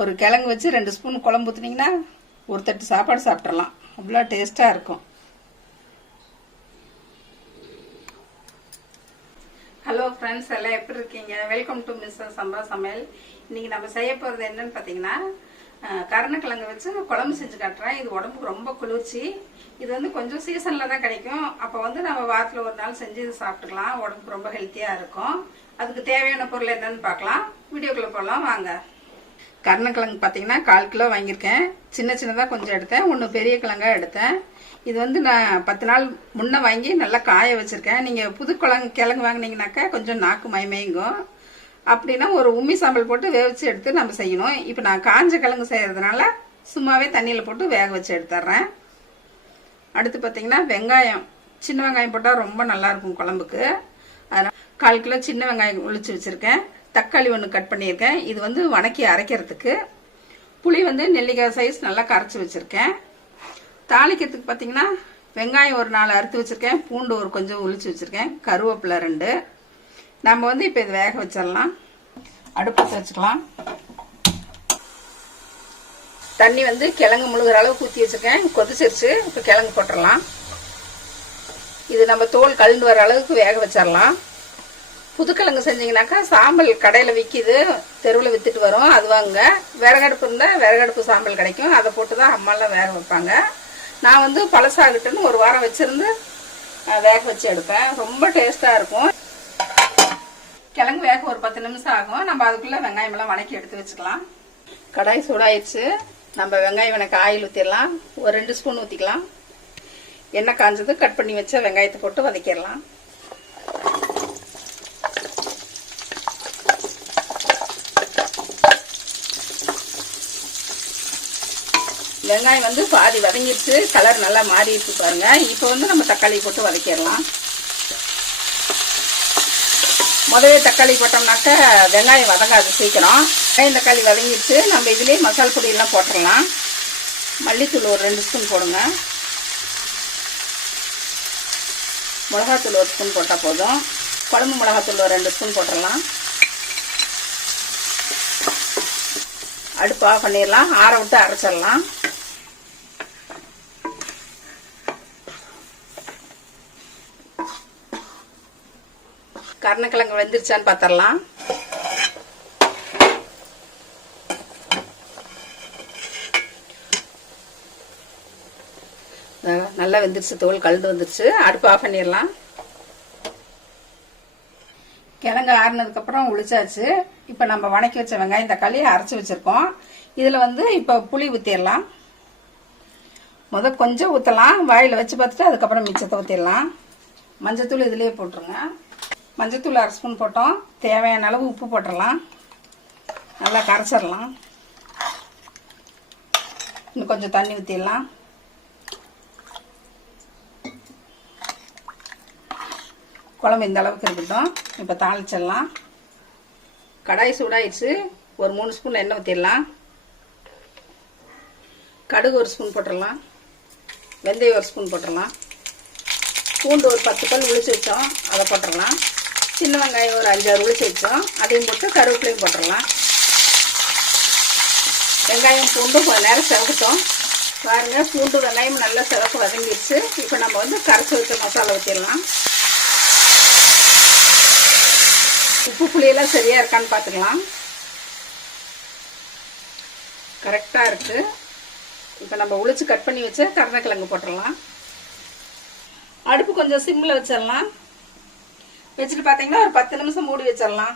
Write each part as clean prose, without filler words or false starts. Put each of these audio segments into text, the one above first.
ஒரு கிழங்கு வச்சு 2 ஸ்பூன் குழம்பு ஊற்றினீங்கன்னா ஒரு தட்டு சாப்பாடு சாப்பிட்றலாம். அவ்வளோ டேஸ்ட்டாக இருக்கும். ஹலோ ஃப்ரெண்ட்ஸ், எல்லாம் எப்படி இருக்கீங்க? வெல்கம் டு மிஸ்ஸஸ் சம்பா சமையல். இன்னைக்கு நம்ம செய்ய போகிறது என்னன்னு பார்த்தீங்கன்னா, கருணைக்கிழங்கு வச்சு குழம்பு செஞ்சு காட்டுறேன். இது உடம்புக்கு ரொம்ப குளிர்ச்சி. இது வந்து கொஞ்சம் சீசனில் தான் கிடைக்கும். அப்போ வந்து நம்ம வாரத்தில் ஒரு நாள் செஞ்சு இது சாப்பிட்டுக்கலாம். உடம்புக்கு ரொம்ப ஹெல்த்தியாக இருக்கும். அதுக்கு தேவையான பொருள் என்னன்னு பார்க்கலாம். வீடியோக்குள்ளே போகலாம் வாங்க. கருணைக்கிழங்கு பார்த்தீங்கன்னா 1/4 கிலோ வாங்கியிருக்கேன். சின்ன சின்னதாக கொஞ்சம் எடுத்தேன். 1 பெரிய கிழங்காக எடுத்தேன். இது வந்து நான் 10 நாள் முன்னே வாங்கி நல்லா காய வச்சுருக்கேன். நீங்கள் புது கிழங்கு வாங்கினீங்கனாக்கா கொஞ்சம் நாக்கு மயமயங்கும். அப்படின்னா ஒரு உம்மி சாம்பல் போட்டு வேவிச்சு எடுத்து நம்ம செய்யணும். இப்போ நான் காஞ்ச கிழங்கு செய்கிறதுனால சும்மாவே தண்ணியில் போட்டு வேக வச்சு எடுத்துட்றேன். அடுத்து பார்த்தீங்கன்னா வெங்காயம், சின்ன வெங்காயம் போட்டால் ரொம்ப நல்லாயிருக்கும் குழம்புக்கு. அதனால் 1/4 கிலோ சின்ன வெங்காயம் உளிச்சு வச்சுருக்கேன். தக்காளி 1 கட் பண்ணியிருக்கேன். இது வந்து வணக்கி அரைக்கிறதுக்கு. புளி வந்து நெல்லிக்காய் சைஸ் நல்லா கரைச்சி வச்சுருக்கேன். தாளிக்கிறதுக்கு பார்த்தீங்கன்னா வெங்காயம் ஒரு 4 அறுத்து வச்சுருக்கேன். பூண்டு ஒரு கொஞ்சம் உளிச்சு வச்சுருக்கேன். கருவேப்பிலை 2. நம்ம வந்து இப்போ இது வேக வச்சிடலாம். அடுப்பத்தை வச்சுக்கலாம். தண்ணி வந்து கிழங்கு முழுகிற அளவுக்கு ஊற்றி வச்சுருக்கேன். கொதிச்சிருச்சு. இப்போ கிழங்கு போட்டுடலாம். இது நம்ம தோல் கழுண்டு வர அளவுக்கு வேக வச்சிடலாம். புதுக்கிழங்கு செஞ்சிங்கனாக்கா சாம்பல் கடையில் விற்கிது, தெருவில் விற்றுட்டு வரும், அது வாங்க. விறகடுப்பு இருந்தால் விறகடுப்பு சாம்பல் கிடைக்கும். அதை போட்டு தான் அம்மாலாம் வேக வைப்பாங்க. நான் வந்து பழசாகட்டுன்னு ஒரு வாரம் வச்சுருந்து வேக வச்சு எடுப்பேன். ரொம்ப டேஸ்ட்டாக இருக்கும். கிழங்கு வேக ஒரு 10 நிமிஷம் ஆகும். நம்ம அதுக்குள்ளே வெங்காயமெல்லாம் வணக்கி எடுத்து வச்சுக்கலாம். கடாய் சூடாயிடுச்சு. நம்ம வெங்காயம் வணக்க ஆயில் ஊற்றிடலாம். ஒரு 2 ஸ்பூன் ஊற்றிக்கலாம். எண்ணெய் காஞ்சது கட் பண்ணி வச்ச வெங்காயத்தை போட்டு வதக்கிடலாம். வெங்காயம் வந்து பாதி வதங்கிடுச்சு. கலர் நல்லா மாறிடுச்சு பாருங்க. இப்போ வந்து நம்ம தக்காளி போட்டு வதக்கிடலாம். முதவே தக்காளி போட்டோம்னாக்க வெங்காயம் வதங்காது சீக்கிரம். வெங்காயம் தக்காளி வதங்கிடுச்சு. நம்ம இதுலேயே மசாலா பொடியெல்லாம் போட்டுடலாம். மல்லித்தூள் ஒரு 2 ஸ்பூன் போடுங்க. மிளகாத்தூள் 1 ஸ்பூன் போட்டால் போதும். குழம்பு மிளகாத்தூள் ஒரு 2 ஸ்பூன் போட்டுடலாம். அடுப்பு ஆஃப் பண்ணிடலாம். ஆற விட்டு அரைச்சிடலாம். கருணைக்கிழங்கு வெந்துருச்சான்னு பார்த்துடலாம். நல்லா வெந்துருச்சு. தோல் கழுந்து வந்துருச்சு. அடுப்பு ஆஃப் பண்ணிடலாம். கிழங்கு ஆறுனதுக்கப்புறம் உளிச்சாச்சு. இப்போ நம்ம வணக்கி வச்ச வெங்காயம் தக்காளி அரைச்சி வச்சுருக்கோம். இதில் வந்து இப்போ புளி ஊற்றிடலாம். கொஞ்சம் ஊற்றலாம். வாயில் வச்சு பார்த்துட்டு அதுக்கப்புறம் மிச்சத்தை ஊற்றிடலாம். மஞ்சத்தூள் இதுலேயே போட்டுருங்க. மஞ்சத்தூள் 1/2 ஸ்பூன் போட்டோம். தேவையான அளவு உப்பு போட்டுடலாம். நல்லா கரைச்சிடலாம். இன்னும் கொஞ்சம் தண்ணி ஊற்றிடலாம். குழம்பு இந்த அளவுக்கு இருக்கட்டும். இப்போ தாளிச்சிடலாம். கடாய் சூடாயிடுச்சு. ஒரு 3 ஸ்பூன் எண்ணெய் ஊற்றிடலாம். கடுகு 1 ஸ்பூன் போட்டுடலாம். வெந்தயம் 1 ஸ்பூன் போட்டுடலாம். பூண்டு ஒரு 10 பல் உளிச்சு வச்சோம், அதை போட்டுடலாம். சின்ன வெங்காயம் ஒரு 5-6 உளிச்சு வச்சோம், அதையும் போட்டு கருவேப்பிலையும் போட்டுடலாம். வெங்காயம் பூண்டு கொஞ்சம் நேரம் செவக்கட்டும். பாருங்க, பூண்டு வெங்காயம் நல்லா சிவப்பு வதங்கிடுச்சு. இப்போ நம்ம வந்து கரைச்சி வச்ச மசாலா ஊற்றிடலாம். உப்பு புளியெல்லாம் சரியா இருக்கான்னு பார்த்துக்கலாம். கரெக்டாக இருக்கு. இப்போ நம்ம உளிச்சு கட் பண்ணி வச்ச கருணைக்கிழங்கு போட்டுடலாம். அடுப்பு கொஞ்சம் சிம்மில் வச்சிடலாம். வச்சுட்டு பார்த்தீங்கன்னா ஒரு 10 நிமிஷம் மூடி வச்சிடலாம்.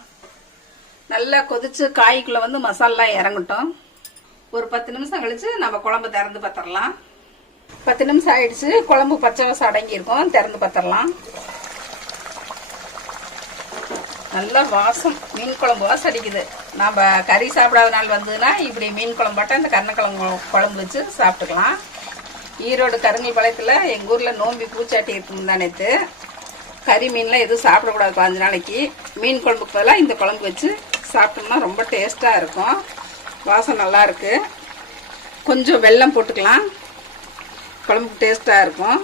நல்லா கொதிச்சு காய்க்குள்ளே வந்து மசாலாம் இறங்கட்டும். ஒரு 10 நிமிஷம் கழிச்சு நம்ம குழம்பு திறந்து பார்த்துடலாம். 10 நிமிஷம் ஆயிடுச்சு. குழம்பு பச்சை வாசம் அடங்கியிருக்கும். திறந்து பார்த்துடலாம். நல்லா வாசம், மீன் குழம்பு வாசம் அடிக்குது. நம்ம கறி சாப்பிடாத நாள் வந்ததுன்னா இப்படி மீன் குழம்பு போட்டால் இந்த கருணைக்கிழங்கு குழம்பு வச்சு சாப்பிட்டுக்கலாம். ஈரோடு கருங்கல் பாளையத்தில் எங்கள் ஊரில் நோம்பி பூச்சாட்டி இருக்குன்னு தான் நேற்று. கறி மீன்லாம் எதுவும் சாப்பிடக்கூடாது 15 நாளைக்கு. மீன் குழம்புக்கு பதிலாக இந்த குழம்பு வச்சு சாப்பிட்டோம்னா ரொம்ப டேஸ்ட்டாக இருக்கும். வாசம் நல்லாயிருக்கு. கொஞ்சம் வெல்லம் போட்டுக்கலாம். குழம்புக்கு டேஸ்ட்டாக இருக்கும்.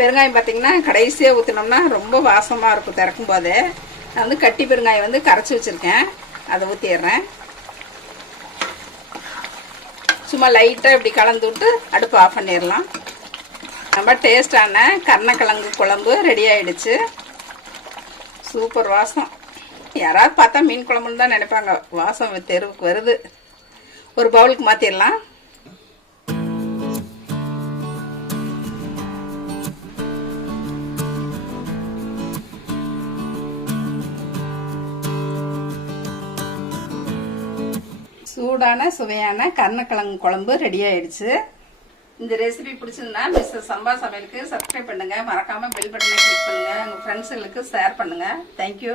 பெருங்காயம் பார்த்தீங்கன்னா கடைசியாக ஊற்றினோம்னா ரொம்ப வாசமாக இருக்கும். திறக்கும் போதே நான் வந்து கட்டி பெருங்காயம் வந்து கரைச்சி வச்சுருக்கேன். அதை ஊற்றிடுறேன். சும்மா லைட்டாக இப்படி கலந்து விட்டு அடுப்பு ஆஃப் பண்ணிடலாம். ரொம்ப டேஸ்டான கருணக்கிழங்கு குழம்பு ரெடி ஆயிடுச்சு. சூப்பர் வாசம். யாராவது பார்த்தா மீன் குழம்புன்னு தான் நினைப்பாங்க. வாசம் தெருவுக்கு வருது. ஒரு பவுலுக்கு மாற்றிடலாம். சூடான சுவையான கருணக்கிழங்கு குழம்பு ரெடி ஆயிடுச்சு. இந்த ரெசிபி பிடிச்சிருந்தா மிஸ்ஸஸ் சம்பா சமையலுக்கு சப்ஸ்கிரைப் பண்ணுங்க. மறக்காம பெல் பட்டனை கிளிக் பண்ணுங்க. உங்க ஃப்ரெண்ட்ஸுங்களுக்கு ஷேர் பண்ணுங்க. தேங்க்யூ.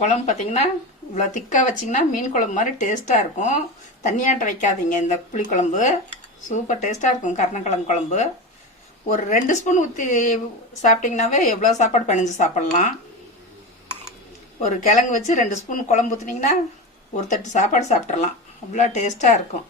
குழம்பு பார்த்தீங்கன்னா இவ்வளோ திக்காக வச்சிங்கன்னா மீன் குழம்பு மாதிரி டேஸ்ட்டாக இருக்கும். தண்ணியாட்ட வைக்காதீங்க. இந்த புளிக்குழம்பு சூப்பர் டேஸ்ட்டாக இருக்கும். கருணக்கிழங்கு குழம்பு ஒரு 2 ஸ்பூன் ஊற்றி சாப்பிட்டீங்கன்னாவே எவ்வளோ சாப்பாடு பிணைஞ்சு சாப்பிட்லாம். ஒரு கிழங்கு வச்சு 2 ஸ்பூன் குழம்பு ஊற்றினீங்கன்னா ஒரு தட்டு சாப்பாடு சாப்பிட்றலாம். அவ்வளோ டேஸ்ட்டாக இருக்கும்.